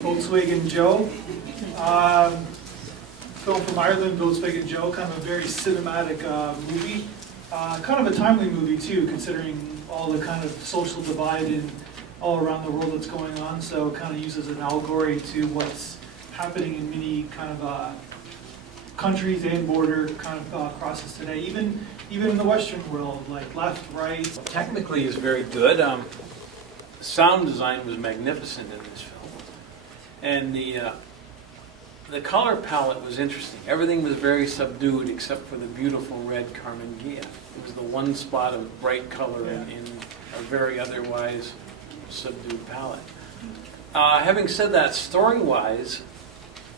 Volkswagen Joe. Film from Ireland, Volkswagen Joe, kind of a very cinematic movie. Kind of a timely movie too, considering all the kind of social divide in all around the world that's going on. So kind of uses an allegory to what's happening in many kind of countries and border kind of crosses today, even in the Western world, like left, right. Technically is very good. Sound design was magnificent in this film, and the color palette was interesting. Everything was very subdued except for the beautiful red Carmen Ghia. It was the one spot of bright color in a very otherwise subdued palette. Having said that, story-wise,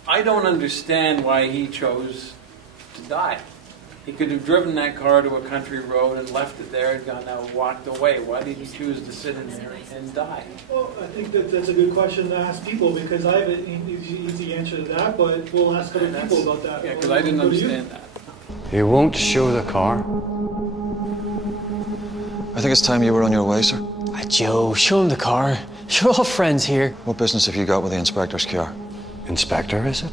I don't understand why he chose to die. He could have driven that car to a country road and left it there and gone out, walked away. Why did he choose to sit in there and die? Well, I think that's a good question to ask people, because I have an easy answer to that, but we'll ask other people about that. Yeah, because I didn't understand that. You won't show the car? I think it's time you were on your way, sir. Joe, show him the car. You're all friends here. What business have you got with the inspector's car? Inspector, is it?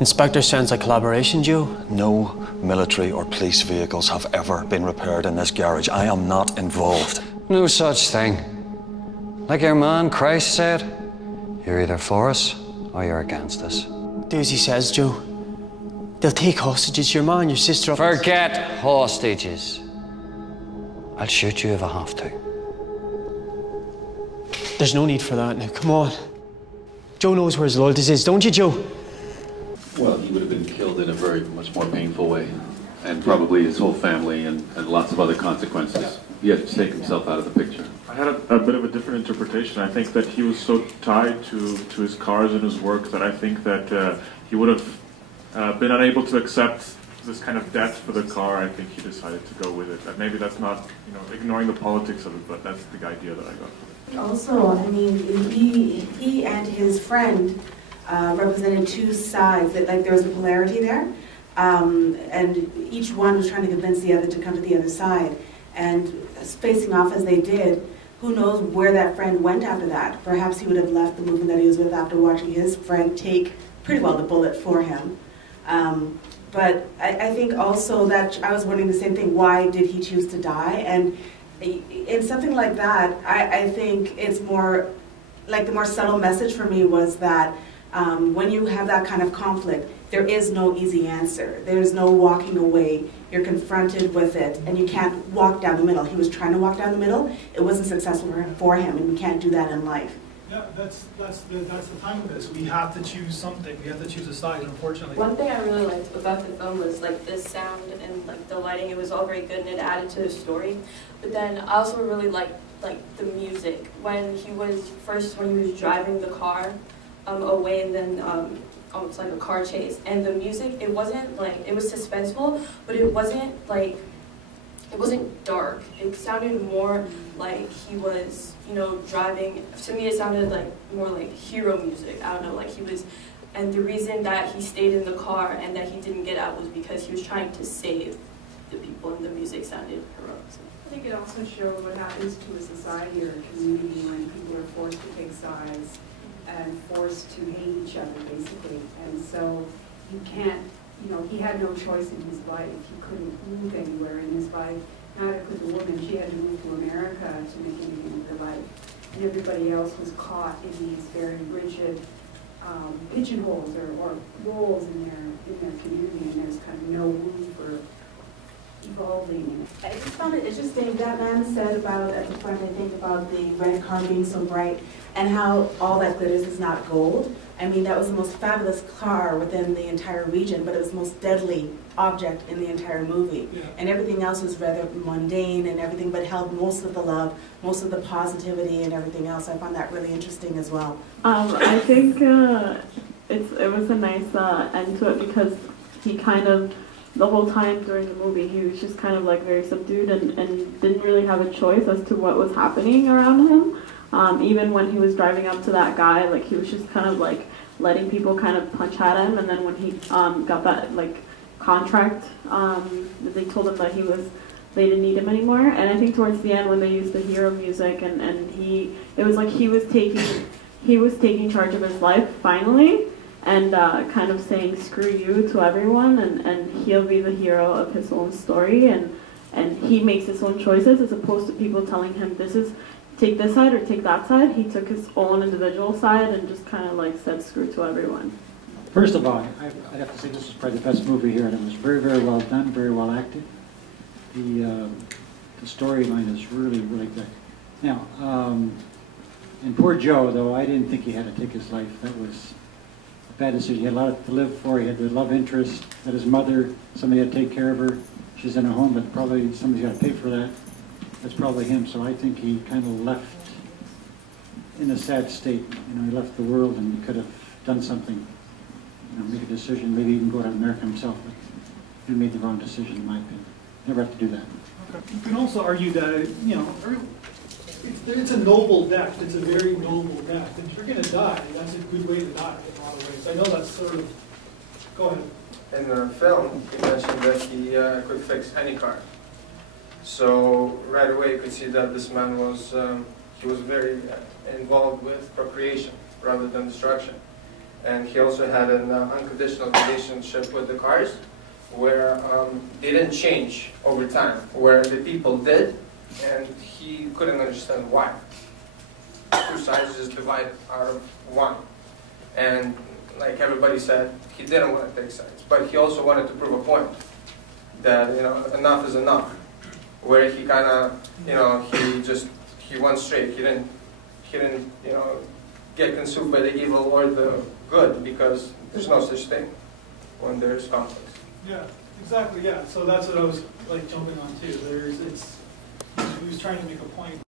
Inspector sounds like collaboration, Joe. No military or police vehicles have ever been repaired in this garage. I am not involved. No such thing. Like your man Christ said, you're either for us or you're against us. Do as he says, Joe. They'll take hostages, your man, your sister. Forget hostages. I'll shoot you if I have to. There's no need for that now, come on. Joe knows where his loyalties is, don't you, Joe? Well, he would have been killed in a very much more painful way, and probably his whole family and lots of other consequences. He had to take himself out of the picture. I had a bit of a different interpretation. I think that he was so tied to his cars and his work that I think that he would have been unable to accept this kind of debt for the car. I think he decided to go with it. And maybe that's not, ignoring the politics of it, but that's the idea that I got from it. Also, I mean, he and his friend represented two sides. That like there was a polarity there, and each one was trying to convince the other to come to the other side. And facing off as they did, who knows where that friend went after that? Perhaps he would have left the movement that he was with after watching his friend take pretty well the bullet for him. But I think also that I was wondering the same thing. Why did he choose to die? And in something like that, I think it's more like the more subtle message for me was that when you have that kind of conflict, there is no easy answer. There's no walking away. You're confronted with it, and you can't walk down the middle. He was trying to walk down the middle. It wasn't successful for him, and we can't do that in life. Yeah, that's the time of this. We have to choose something. We have to choose a side, unfortunately. One thing I really liked about the film was like the sound and like the lighting. It was all very good and it added to the story. But then I also really liked like the music when he was driving the car away, and then almost like a car chase. And the music, it wasn't like, it was suspenseful, but it wasn't dark. It sounded more like he was, driving. To me, it sounded like more like hero music. I don't know, like he was, and the reason that he stayed in the car and that he didn't get out was because he was trying to save the people, and the music sounded heroic. I think it also showed what happens to a society or a community when people are forced to take sides and forced to hate each other, basically. And so you can't, he had no choice in his life. He couldn't move anywhere in his life. Neither could the woman. She had to move to America to make anything of her life. And everybody else was caught in these very rigid pigeonholes or roles in their community, and there's kind of no room for evolving. I just found it interesting that man said about at the front, I think, about the red car being so bright and how all that glitters is not gold. I mean, that was the most fabulous car within the entire region, but it was the most deadly object in the entire movie. Yeah. And everything else was rather mundane and everything, but held most of the love, most of the positivity and everything else. I found that really interesting as well. I think it was a nice end to it, because he kind of, the whole time during the movie, he was just kind of like very subdued and didn't really have a choice as to what was happening around him. Even when he was driving up to that guy, like he was just kind of like letting people kind of punch at him. And then when he got that like contract, they told him that they didn't need him anymore. And I think towards the end when they used the hero music and it was like he was taking he was taking charge of his life finally, and kind of saying screw you to everyone, and he'll be the hero of his own story, and he makes his own choices as opposed to people telling him this is take this side or take that side. He took his own individual side and just kind of like said screw to everyone. First of all, I'd have to say this is probably the best movie here, and it was very, very well done, very well acted. The storyline is really, really good. Now, and poor Joe, though, I didn't think he had to take his life. That was a bad decision. He had a lot to live for. He had the love interest, had his mother, somebody had to take care of her. She's in a home, but probably somebody's got to pay for that. That's probably him. So I think he kind of left in a sad state. You know, he left the world, and he could have done something, you know, make a decision, maybe even go to America himself. But he made the wrong decision, in my opinion. Never have to do that. Okay. You can also argue that, you know, it's a noble death. It's a very noble death. And if you're going to die, that's a good way to die in a lot of ways. I know that's sort of... Go ahead. In the film, he mentioned that he could fix any car. So right away you could see that this man was, he was very involved with procreation rather than destruction. And he also had an unconditional relationship with the cars, where they didn't change over time, where the people did, and he couldn't understand why. Two sides just divided out of one. And like everybody said, he didn't want to take sides, but he also wanted to prove a point that, you know, enough is enough. Where he kind of, you know, he went straight. He didn't, you know, get consumed by the evil or the good, because there's no such thing when there's conflict. Yeah, exactly. Yeah. So that's what I was like jumping on too. He was trying to make a point